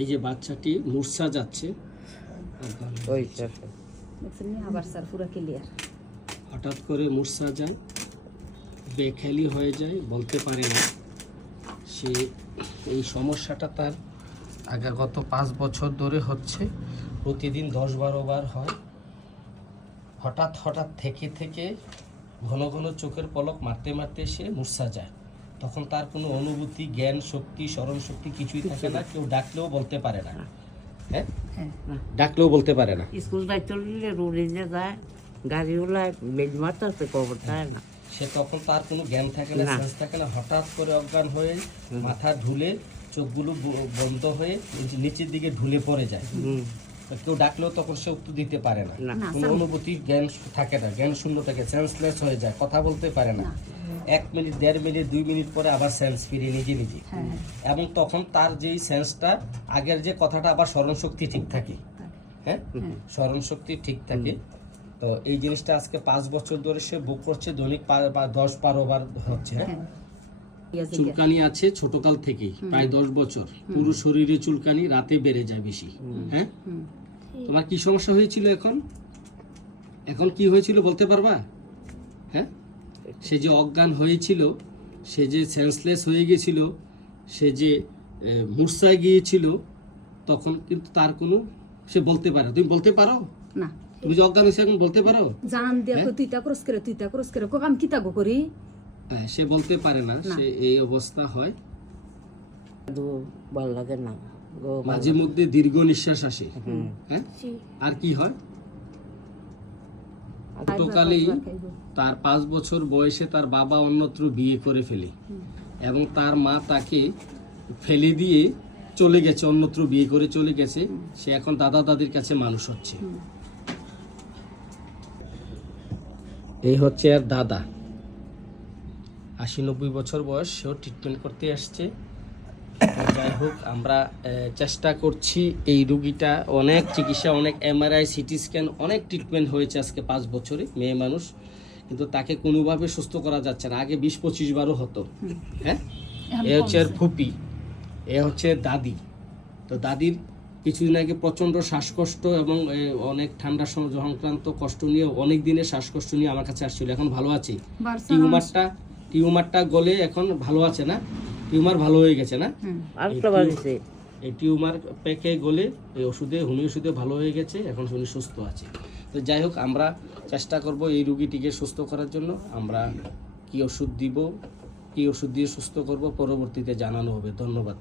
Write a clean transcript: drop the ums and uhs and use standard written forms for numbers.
এই যে বাচ্চাটি মূর্ছা যাচ্ছে, হঠাৎ করে মূর্ছা যায়, বেখেয়ালি হয়ে যায়, বলতে পারে না। সে এই সমস্যাটা তার গত 5 বছর ধরে হচ্ছে, প্রতিদিন 10-12 বার হয়। হঠাৎ হঠাৎ থেকে থেকে ঘন ঘন চোখের পলক মারতে মারতে সে মূর্ছা যায়। তখন তার কোনো অনুভূতি, জ্ঞান শক্তি, স্মরণ শক্তি কিছুই থাকে না। কেউ ডাকলেও বলতে পারে না। হ্যাঁ, ডাকলেও বলতে পারে না। স্কুল যাইতে রোডে যায়, গাড়িওয়ালায় বেড মারতে খবর থাকে না। সে তখন তার কোনো জ্ঞান থাকে না, সেন্স থাকে না। হঠাৎ করে অজ্ঞান হয়ে মাথা ঢুলে, চোখগুলো বন্ধ হয়ে নিচের দিকে ঢুলে পড়ে যায়। কেউ ডাকলেও তখন সে উত্তর দিতে পারে না। কোনো অনুভূতি, জ্ঞান থাকে না, জ্ঞান শূন্য থাকে, সেন্সলেস হয়ে যায়, কথা বলতে পারে না। 1 মিনিট, 1.5 মিনিট, 2 মিনিট পরে আবার সেন্স ফিরে নিজে নিজে। এবং তখন তার যেই সেন্সটা, আগের যে কথাটা, আবার স্মরণ শক্তি ঠিক থাকে। হ্যাঁ, স্মরণ শক্তি ঠিক থাকে। তো এই জিনিসটা আজকে 5 বছর ধরে সে বুক করছে, দৈনিক 10-12 বার হচ্ছে। হ্যাঁ, চুলকানি আছে ছোটকাল থেকেই, প্রায় 10 বছর। পুরো শরীরে চুলকানি, রাতে বেড়ে যায় বেশি। হ্যাঁ, তোমার কি সমস্যা হয়েছিল? এখন কি হয়েছিল বলতে পারবা? হ্যাঁ, সে যে অজ্ঞান হয়েছিল, সে যে সেন্সলেস হয়ে গেছিল, সে যে মূর্ছায় গিয়েছিল, তখন কিন্তু তার কোনো, সে বলতে পারে। তুমি বলতে পারো না? তুমি যে অজ্ঞান হয়েছে এখন বলতে পারো? জান দেখো তুই তা করস করে কোক আমি কি তা করি? হ্যাঁ, সে বলতে পারে না, সে এই অবস্থা হয়। ভালো লাগে না, মাঝে মধ্যে দীর্ঘ নিঃশ্বাস আসে। হ্যাঁ, আর কি হয়? ছোটকালেই তার 5 বছর বয়সে তার বাবা অন্যত্র বিয়ে করে ফেলে, এবং তার মা তাকে ফেলে দিয়ে চলে গেছে, অন্যত্র বিয়ে করে চলে গেছে। সে এখন দাদা দাদির কাছে মানুষ হচ্ছে। এই হচ্ছে আর দাদা, 80-90 বছর বয়স, সেও ট্রিটমেন্ট করতে আসছে। যাই হোক, আমরা চেষ্টা করছি এই রুগীটা, অনেক চিকিৎসা, অনেক MRI, CT স্ক্যান, অনেক ট্রিটমেন্ট হয়েছে আজকে 5 বছরে, মেয়ে মানুষ, কিন্তু তাকে কোনোভাবে সুস্থ করা যাচ্ছে না। আগে 20-25 বারও হতো। হ্যাঁ, এ হচ্ছে আর ফুপি, এ হচ্ছে দাদি। তো দাদির কিছুদিন আগে প্রচণ্ড শ্বাসকষ্ট এবং অনেক ঠান্ডার সংক্রান্ত কষ্ট নিয়ে, অনেক দিনের শ্বাসকষ্ট নিয়ে আমার কাছে আসছিল। এখন ভালো আছে। টিউমারটা গলে এখন ভালো আছে না? টিউমার ভালো হয়ে গেছে না? এই টিউমার পেকে গলে এই হোমিও ওষুধে ভালো হয়ে গেছে, এখন উনি সুস্থ আছে। তো যাই হোক, আমরা চেষ্টা করব এই রুগীটিকে সুস্থ করার জন্য। আমরা কি ওষুধ দিব, কি ওষুধ দিয়ে সুস্থ করব, পরবর্তীতে জানানো হবে। ধন্যবাদ।